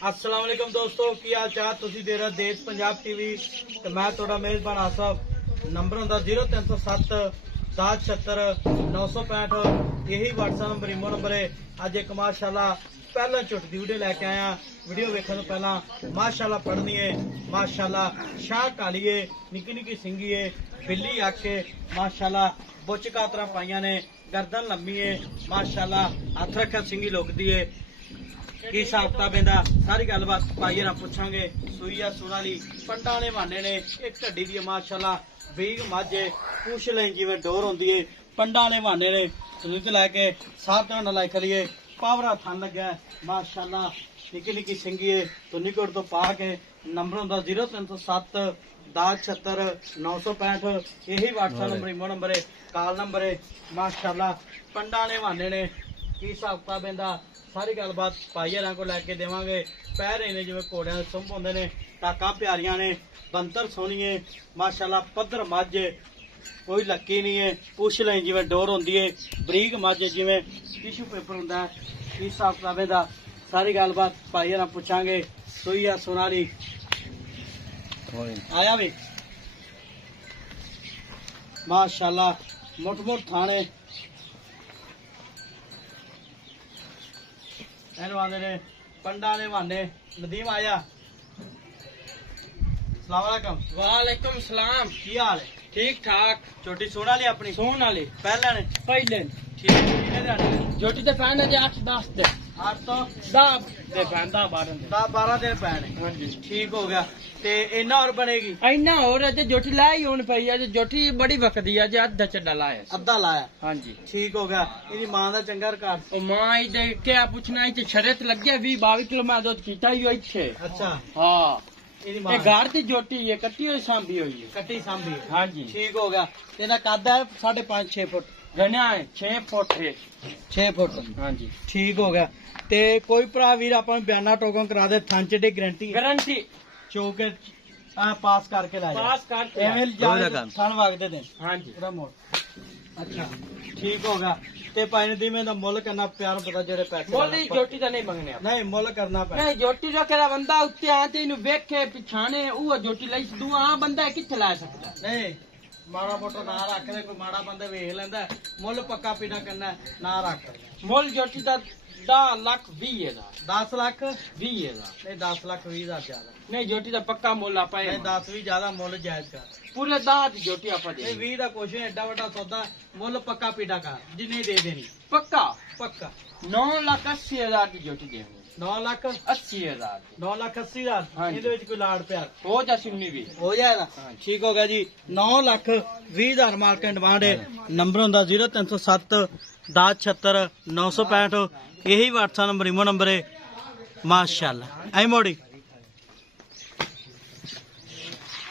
अस्सलाम वालेकुम दोस्तों, की हाल चाल? तुसी दे रहे देश पंजाब टीवी ते मैं थोड़ा मेजबान आसफ। नंबर होंदा 0307 1076 965। यही व्हाट्सएप नंबर इमो नंबर है। अज एक माशाल्लाह पहला झुट दी वीडियो लैके आया। वीडियो वेखने तो पहला माशाल्लाह पढ़नी है। माशाल्लाह शाह काली है, निकी निकी सिंगी है, बिल्ली अख है। माशाल्लाह बुच कातरा पाइया ने, गर्दन लंबी है। माशाल्लाह हथ रखा सिंगी लुकदी है। की हिसाब किताब इहदा सारी गलबात पाइए ना पूछांगे। सूई आ सुना ली पंडा ने माने ने एक ढड्डी दी माशाल्लाह बीग माझे पूछ लें जिवें डोर होंदी है। पंडा ने माने ने दूध लैके साफ ढंग लाई खलीए। पावरा थन लग्या माशाल्लाह, निकी निकी सिंगी है। तो निकट तो पा के नंबर होंदा 0307 1076 965। यही व्हाट्सएप नंबर इमो नंबर है, कॉल नंबर है। माशाल्लाह पंडा ने माने ने की हिसाब किताब इहदा सारी गलबात भाईयारां को लैके देवांगे। पैर इन्हें जिवें घोड़ियां दे सुंभ होंदे ने, टाका प्यारियां ने, बंतर सोहनी है। माशाल्लाह पद्धर मझ कोई लक्की नहीं है। पुछ लें जिवें डोर होंदी है, बरीक मझ जिवें टिशू पेपर हुंदा है। इस हिसाब किताब दा सारी गलबात भाईयारां पुछांगे। सूई आ सोनाली आया वे माशाल्लाह मुठ मुठ थाने ने पंडा ने माने। नदीम आया, सलाम वालेकुम। वालेकुम सलाम। की हाल है? ठीक ठाक। छोटी सोना ली अपनी सोन वाले पहले ने पहले ठीक है। कितने दिन जोटी ते पैन जे 8-10 दे 8 तो 10 दे पैन 10-12 दे 10-12 दिन पैने। हां जी ठीक हो गया। ते इन्ना और बनेगी? इन्ना और अजे जोटी लाई हुन पई है। जोटी बड़ी वकदी है जे अद्धा चड्डा लाया। अद्धा लाया। हां जी ठीक हो गया। इदी मां दा चंगा रिकॉर्ड? ओ मां इदे क्या पूछना है? शरत लग गया 20-22 किलो मैं दूध पीता ही होई छे। अच्छा हां इदी ए मां घर दी जोटी है, कट्टी हुई सांभी हुई है। कट्टी सांभी है। हां जी ठीक हो गया। तेरा कद है 5.5-6 फुट? गणा है 6 फुट है। 6 फुट। हां जी ठीक हो गया। ते कोई भरा वीर अपन बयाना टोकन करा दे थान च डी गारंटी गारंटी चौके पास करके ला पास करके एवें जाने थान वागदे दे। हां जी पूरा मोड़। अच्छा ठीक हो गया। ते पाइन दी में दा मुੱਲ करना प्यार पता जेड़े पैसे बोली जोटी दा नहीं मंगने आप। नहीं मुੱਲ करना पैना। नहीं जोटी जो केड़ा बंदा उत्ते आ ते इनु वेखे पिछाने वो जोटी लाई दूआ आ बंदा किथे ला सकदा। नहीं माड़ा मोटा ना रख दे, कोई माड़ा बंदा वेख लेंदा। मुੱਲ पक्का पीना करना ना रख। मोल जोटी दा 10,20,000 10 लाख 20,000 नहीं 10 लाख 20,000 ज्यादा नहीं जोटी दा पक्का मोल आपा नहीं 10 भी ज्यादा मुੱਲ जायज कर। पूरे 10 दी जोटी आपा नहीं दे 20 का कुछ नहीं, एडा बड़ा सौदा। मुੱਲ पक्का पीना कर जिन्नी दे देनी पक्का पक्का। 9,80,000 दी जोटी देंगे। 9 लाख 80,000 9,80,000 हाँ जी। ਇਹਦੇ ਵਿੱਚ ਕੋਈ ਲਾੜ ਪਿਆਰ हो जा सुन्नी भी ਹੋ ਜਾਏਗਾ। ਠੀਕ ਹੋ ਗਿਆ ਜੀ। 9,20,000 ਮਾਰਕੀਟ ਡਿਮਾਂਡ ਹੈ। ਨੰਬਰ ਹੁੰਦਾ 0307 1076 965। यही व्हाट्सएप नंबर इमो नंबर है। माशाल्लाह आई मोड़ी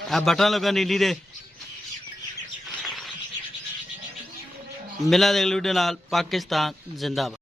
आ बटन लगा नीली दे मिला दे वीडियो नाल। पाकिस्तान जिंदाबाद।